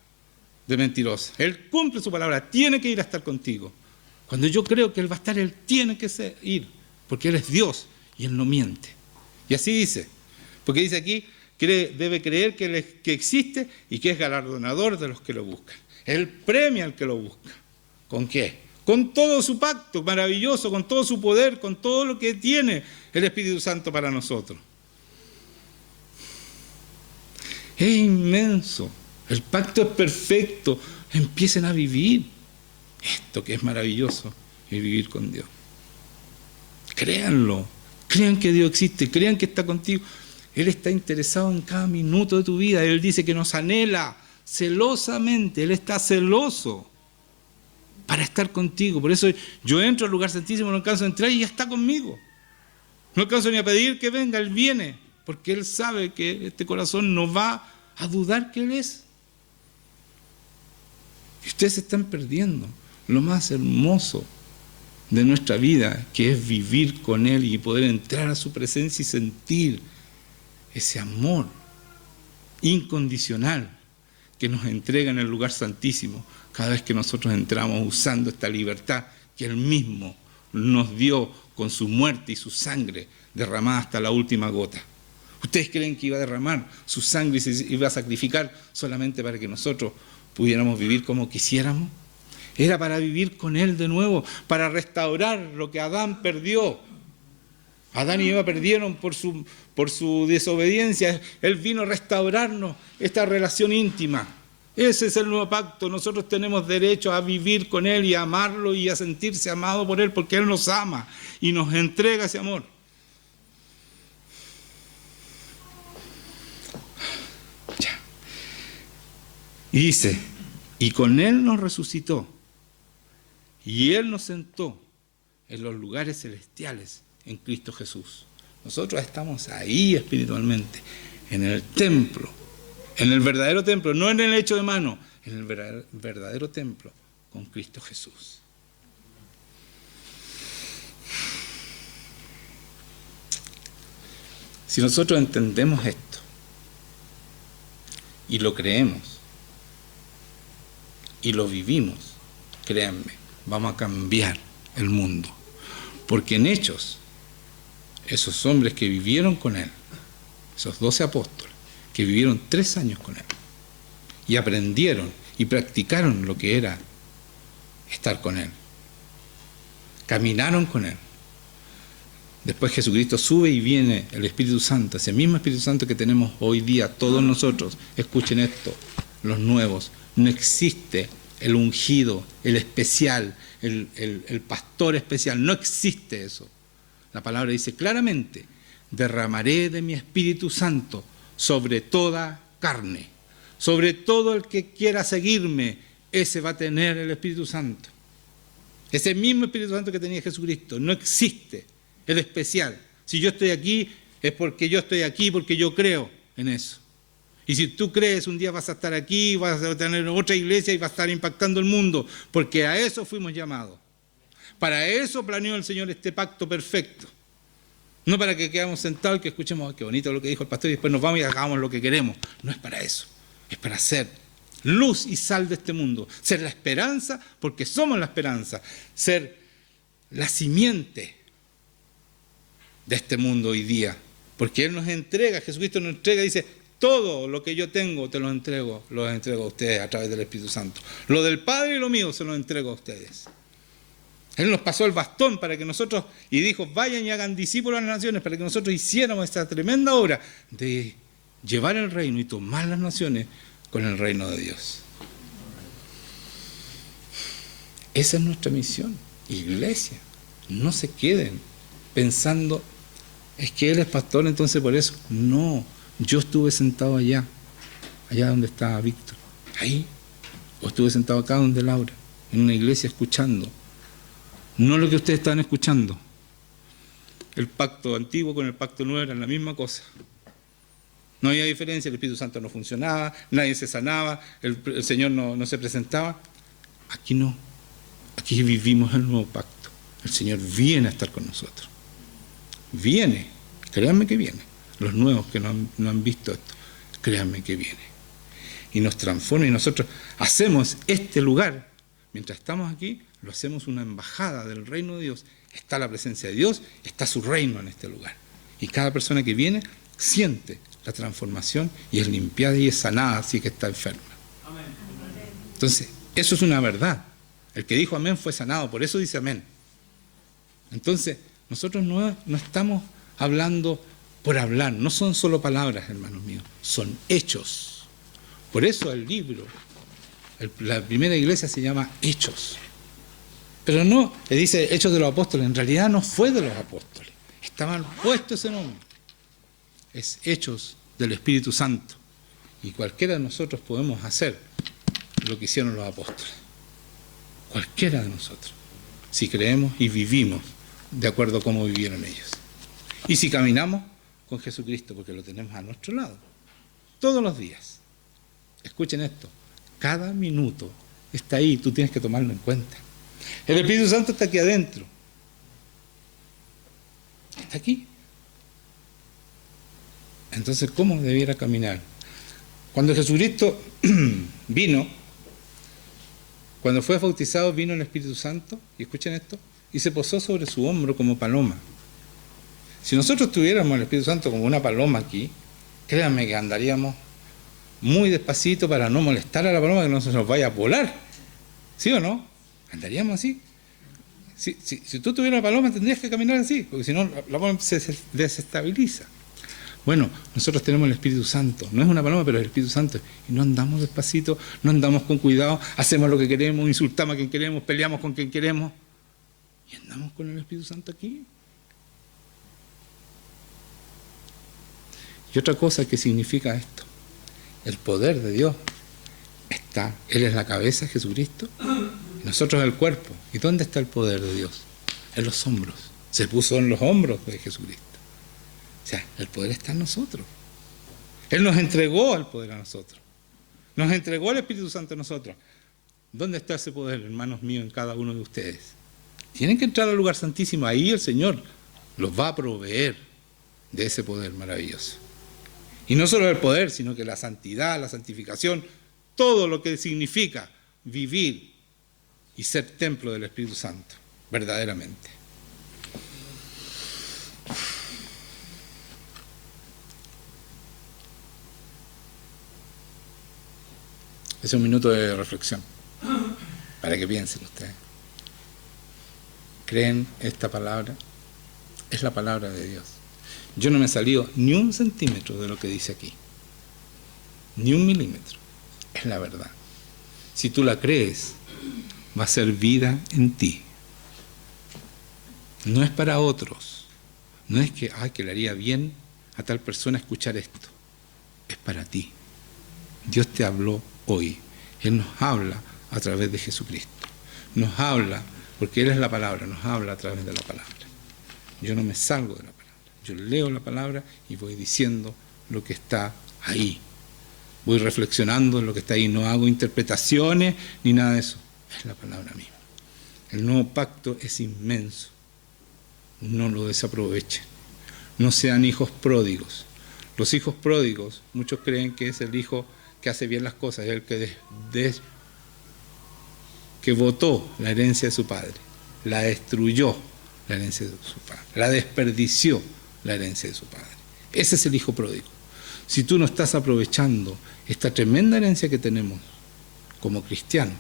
de mentiroso. Él cumple su palabra, tiene que ir a estar contigo. Cuando yo creo que Él va a estar, Él tiene que ir, porque Él es Dios y Él no miente. Y así dice, porque dice aquí, debe creer que existe y que es galardonador de los que lo buscan. Él premia al que lo busca. ¿Con qué? Con todo su pacto maravilloso, con todo su poder, con todo lo que tiene el Espíritu Santo para nosotros. Es inmenso. El pacto es perfecto. Empiecen a vivir esto que es maravilloso, y vivir con Dios. Créanlo. Crean que Dios existe. Crean que está contigo. Él está interesado en cada minuto de tu vida. Él dice que nos anhela celosamente. Él está celoso para estar contigo. Por eso yo entro al lugar santísimo, no alcanzo a entrar y ya está conmigo. No alcanzo ni a pedir que venga, Él viene. Porque Él sabe que este corazón no va a dudar que Él es. Y ustedes se están perdiendo lo más hermoso de nuestra vida, que es vivir con Él y poder entrar a su presencia y sentir ese amor incondicional que nos entrega en el lugar santísimo cada vez que nosotros entramos usando esta libertad que Él mismo nos dio con su muerte y su sangre derramada hasta la última gota. ¿Ustedes creen que iba a derramar su sangre y se iba a sacrificar solamente para que nosotros pudiéramos vivir como quisiéramos? Era para vivir con Él de nuevo, para restaurar lo que Adán perdió. Adán y Eva perdieron por su desobediencia. Él vino a restaurarnos esta relación íntima. Ese es el nuevo pacto. Nosotros tenemos derecho a vivir con Él y a amarlo y a sentirse amado por Él, porque Él nos ama y nos entrega ese amor. Ya. Y dice, y con Él nos resucitó y Él nos sentó en los lugares celestiales en Cristo Jesús. Nosotros estamos ahí espiritualmente, en el templo, en el verdadero templo, no en el hecho de mano, en el verdadero templo con Cristo Jesús. Si nosotros entendemos esto y lo creemos y lo vivimos, créanme, vamos a cambiar el mundo. Porque en Hechos, esos hombres que vivieron con Él, esos 12 apóstoles, que vivieron 3 años con Él, y aprendieron y practicaron lo que era estar con Él, caminaron con Él. Después Jesucristo sube y viene el Espíritu Santo, ese mismo Espíritu Santo que tenemos hoy día todos nosotros. Escuchen esto, los nuevos, no existe el ungido, el especial, el pastor especial, no existe eso. La palabra dice claramente, derramaré de mi Espíritu Santo sobre toda carne. Sobre todo el que quiera seguirme, ese va a tener el Espíritu Santo. Ese mismo Espíritu Santo que tenía Jesucristo. No existe, es especial. Si yo estoy aquí, es porque yo estoy aquí, porque yo creo en eso. Y si tú crees, un día vas a estar aquí, vas a tener otra iglesia y vas a estar impactando el mundo, porque a eso fuimos llamados. Para eso planeó el Señor este pacto perfecto. No para que quedemos sentados y que escuchemos, qué bonito lo que dijo el pastor, y después nos vamos y hagamos lo que queremos. No es para eso, es para ser luz y sal de este mundo, ser la esperanza, porque somos la esperanza, ser la simiente de este mundo hoy día, porque Él nos entrega, Jesucristo nos entrega, dice, todo lo que yo tengo te lo entrego a ustedes a través del Espíritu Santo. Lo del Padre y lo mío se lo entrego a ustedes. Él nos pasó el bastón para que nosotros, y dijo, vayan y hagan discípulos a las naciones, para que nosotros hiciéramos esta tremenda obra de llevar el reino y tomar las naciones con el reino de Dios. Esa es nuestra misión, iglesia. No se queden pensando, es que Él es pastor, entonces por eso. No, yo estuve sentado allá donde estaba Víctor, ahí. O estuve sentado acá donde Laura, en una iglesia escuchando. No lo que ustedes están escuchando. El pacto antiguo con el pacto nuevo eran la misma cosa. No había diferencia, el Espíritu Santo no funcionaba, nadie se sanaba, el Señor no se presentaba. Aquí no, aquí vivimos el nuevo pacto. El Señor viene a estar con nosotros. Viene, créanme que viene. Los nuevos que no han visto esto, créanme que viene. Y nos transforma y nosotros hacemos este lugar, mientras estamos aquí, lo hacemos una embajada del reino de Dios. Está la presencia de Dios, está su reino en este lugar. Y cada persona que viene siente la transformación y es limpiada y es sanada, así que está enferma. Entonces, eso es una verdad. El que dijo amén fue sanado, por eso dice amén. Entonces, nosotros no estamos hablando por hablar, no son solo palabras, hermanos míos, son hechos. Por eso el libro, la primera iglesia se llama Hechos. Pero no, le dice Hechos de los Apóstoles, en realidad no fue de los apóstoles, estaban puestos ese nombre. Es Hechos del Espíritu Santo. Y cualquiera de nosotros podemos hacer lo que hicieron los apóstoles. Cualquiera de nosotros. Si creemos y vivimos de acuerdo a cómo vivieron ellos. Y si caminamos con Jesucristo, porque lo tenemos a nuestro lado. Todos los días. Escuchen esto. Cada minuto está ahí, tú tienes que tomarlo en cuenta. El Espíritu Santo está aquí adentro. Está aquí. Entonces, ¿cómo debiera caminar? Cuando Jesucristo vino, cuando fue bautizado, vino el Espíritu Santo, y escuchen esto, y se posó sobre su hombro como paloma. Si nosotros tuviéramos el Espíritu Santo como una paloma aquí, créanme que andaríamos muy despacito para no molestar a la paloma, que no se nos vaya a volar. ¿Sí o no? Andaríamos así. Si tú tuvieras una paloma, tendrías que caminar así, porque si no, la paloma se desestabiliza. Bueno, nosotros tenemos el Espíritu Santo. No es una paloma, pero es el Espíritu Santo. Y no andamos despacito, no andamos con cuidado, hacemos lo que queremos, insultamos a quien queremos, peleamos con quien queremos. Y andamos con el Espíritu Santo aquí. Y otra cosa que significa esto, el poder de Dios está, Él es la cabeza, Jesucristo, y nosotros el cuerpo. ¿Y dónde está el poder de Dios? En los hombros. Se puso en los hombros de Jesucristo. O sea, el poder está en nosotros. Él nos entregó el poder a nosotros. Nos entregó el Espíritu Santo a nosotros. ¿Dónde está ese poder, hermanos míos, en cada uno de ustedes? Tienen que entrar al lugar santísimo. Ahí el Señor los va a proveer de ese poder maravilloso. Y no solo el poder, sino que la santidad, la santificación, todo lo que significa vivir y ser templo del Espíritu Santo, verdaderamente. Es un minuto de reflexión, para que piensen ustedes. ¿Creen esta palabra? Es la palabra de Dios. Yo no me he salido ni un centímetro de lo que dice aquí, ni un milímetro. Es la verdad. Si tú la crees, va a ser vida en ti. No es para otros. No es que le haría bien a tal persona escuchar esto. Es para ti. Dios te habló hoy. Él nos habla a través de Jesucristo. Nos habla, porque Él es la palabra, nos habla a través de la palabra. Yo no me salgo de la palabra. Yo leo la palabra y voy diciendo lo que está ahí. Voy reflexionando en lo que está ahí. No hago interpretaciones ni nada de eso. Es la palabra misma. El nuevo pacto es inmenso. No lo desaprovechen. No sean hijos pródigos. Los hijos pródigos, muchos creen que es el hijo que hace bien las cosas, es el que votó la herencia de su padre, la destruyó la herencia de su padre, la desperdició la herencia de su padre. Ese es el hijo pródigo. Si tú no estás aprovechando esta tremenda herencia que tenemos como cristianos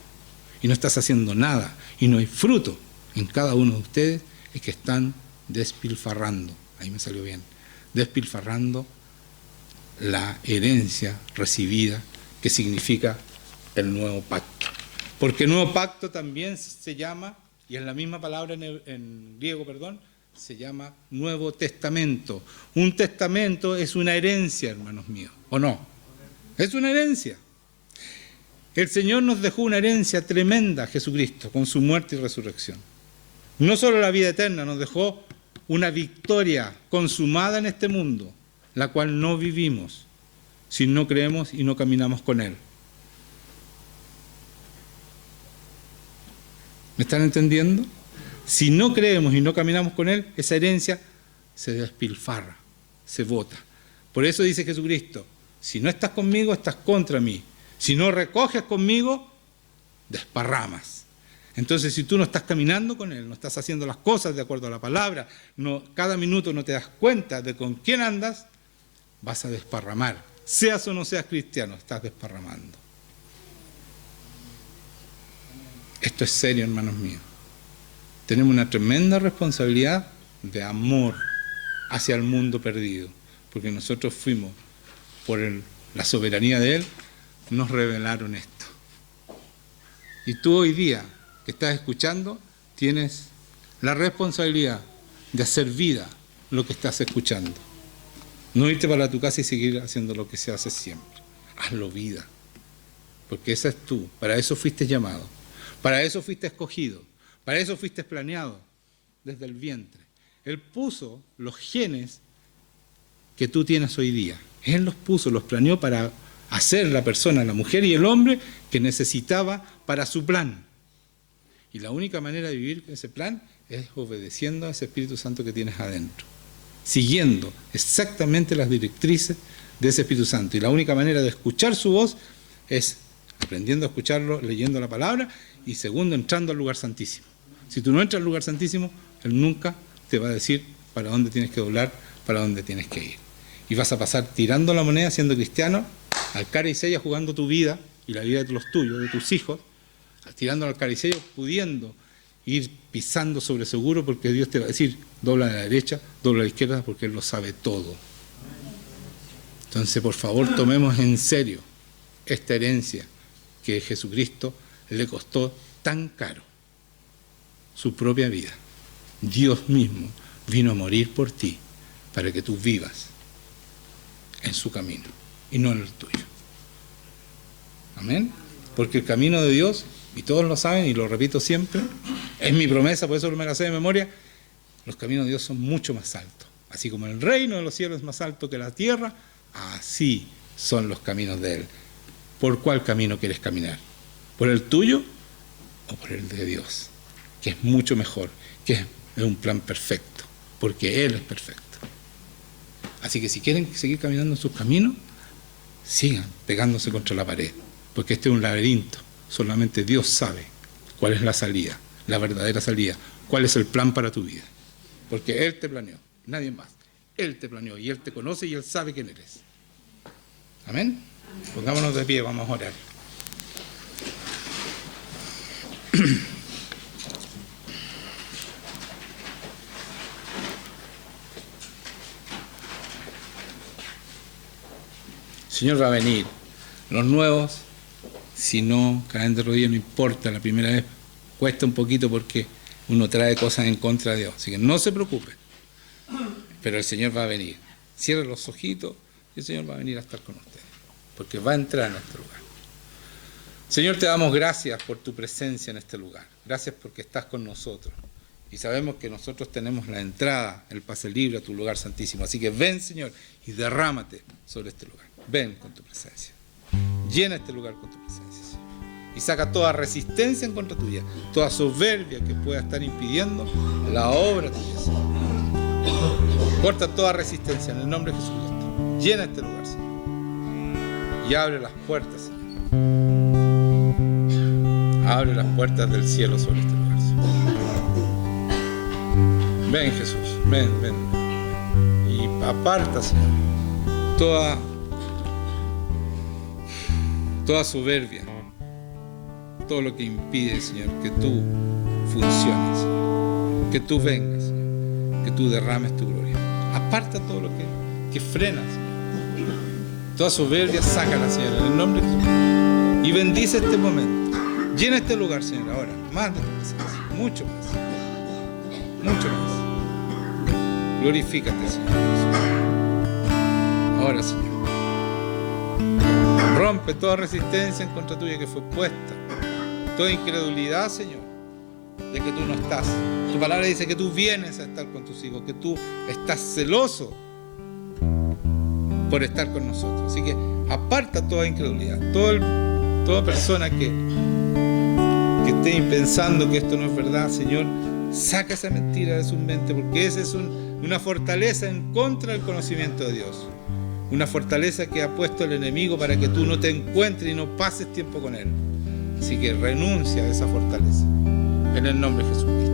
y no estás haciendo nada y no hay fruto en cada uno de ustedes, es que están despilfarrando, ahí me salió bien, despilfarrando la herencia recibida, que significa el nuevo pacto. Porque el nuevo pacto también se llama, y es la misma palabra en griego, se llama Nuevo Testamento. Un testamento es una herencia, hermanos míos, ¿o no? Es una herencia. El Señor nos dejó una herencia tremenda, Jesucristo, con su muerte y resurrección. No solo la vida eterna, nos dejó una victoria consumada en este mundo, la cual no vivimos si no creemos y no caminamos con Él. ¿Me están entendiendo? Si no creemos y no caminamos con Él, esa herencia se despilfarra, se bota. Por eso dice Jesucristo, si no estás conmigo, estás contra mí. Si no recoges conmigo, desparramas. Entonces, si tú no estás caminando con Él, no estás haciendo las cosas de acuerdo a la palabra, cada minuto no te das cuenta de con quién andas, vas a desparramar. Seas o no seas cristiano, estás desparramando. Esto es serio, hermanos míos. Tenemos una tremenda responsabilidad de amor hacia el mundo perdido, porque nosotros fuimos, por la soberanía de Él, nos revelaron esto. Y tú hoy día, que estás escuchando, tienes la responsabilidad de hacer vida lo que estás escuchando. No irte para tu casa y seguir haciendo lo que se hace siempre. Hazlo vida. Porque esa es tú. Para eso fuiste llamado. Para eso fuiste escogido. Para eso fuiste planeado desde el vientre. Él puso los genes que tú tienes hoy día. Él los puso, los planeó para hacer la persona, la mujer y el hombre que necesitaba para su plan. Y la única manera de vivir ese plan es obedeciendo a ese Espíritu Santo que tienes adentro. Siguiendo exactamente las directrices de ese Espíritu Santo. Y la única manera de escuchar su voz es aprendiendo a escucharlo, leyendo la palabra, y segundo, entrando al lugar santísimo. Si tú no entras al lugar santísimo, Él nunca te va a decir para dónde tienes que doblar, para dónde tienes que ir. Y vas a pasar tirando la moneda, siendo cristiano, al cara y sella, jugando tu vida y la vida de los tuyos, de tus hijos, tirando al cara y sella, pudiendo ir pisando sobre seguro, porque Dios te va a decir, dobla a la derecha, dobla a la izquierda, porque Él lo sabe todo. Entonces, por favor, tomemos en serio esta herencia que Jesucristo le costó tan caro, su propia vida. Dios mismo vino a morir por ti, para que tú vivas en su camino, y no en el tuyo. Amén. Porque el camino de Dios, y todos lo saben, y lo repito siempre, es mi promesa, por eso me la sé de memoria, los caminos de Dios son mucho más altos. Así como el reino de los cielos es más alto que la tierra, así son los caminos de Él. ¿Por cuál camino quieres caminar? ¿Por el tuyo o por el de Dios? Que es mucho mejor, que es un plan perfecto, porque Él es perfecto. Así que si quieren seguir caminando en sus caminos, sigan pegándose contra la pared, porque este es un laberinto. Solamente Dios sabe cuál es la salida, la verdadera salida, cuál es el plan para tu vida. Porque Él te planeó, nadie más. Él te planeó y Él te conoce y Él sabe quién eres. Amén. Pongámonos de pie, vamos a orar. El Señor va a venir. Los nuevos, si no caen de rodillas, no importa, la primera vez cuesta un poquito porque uno trae cosas en contra de Dios. Así que no se preocupen, pero el Señor va a venir. Cierren los ojitos y el Señor va a venir a estar con ustedes. porque va a entrar en este lugar. Señor, te damos gracias por tu presencia en este lugar. Gracias porque estás con nosotros. Y sabemos que nosotros tenemos la entrada, el pase libre a tu lugar santísimo. Así que ven, Señor, y derrámate sobre este lugar. Ven con tu presencia. Llena este lugar con tu presencia, Señor. Y saca toda resistencia en contra tuya, toda soberbia que pueda estar impidiendo la obra tuya, Señor. Corta toda resistencia en el nombre de Jesucristo. Llena este lugar, Señor. Y abre las puertas, Señor. Abre las puertas del cielo sobre este lugar, Señor. Ven, Jesús, ven. Y aparta, Señor, toda soberbia, todo lo que impide, Señor, que tú funciones, Señor, que tú vengas, Señor, que tú derrames tu gloria. Aparta todo lo que frena, Señor. Toda soberbia, sácala, Señor, en el nombre de Jesús. Y bendice este momento. Llena este lugar, Señor, ahora, más de tu presencia, mucho más. Glorifícate, Señor Jesús. Ahora, Señor, rompe toda resistencia en contra tuya que fue puesta, toda incredulidad, Señor, de que tú no estás. Tu palabra dice que tú vienes a estar con tus hijos, que tú estás celoso por estar con nosotros. Así que aparta toda incredulidad, toda persona que esté pensando que esto no es verdad, Señor, saca esa mentira de su mente, porque esa es una fortaleza en contra del conocimiento de Dios. Una fortaleza que ha puesto el enemigo para que tú no te encuentres y no pases tiempo con él. Así que renuncia a esa fortaleza en el nombre de Jesucristo.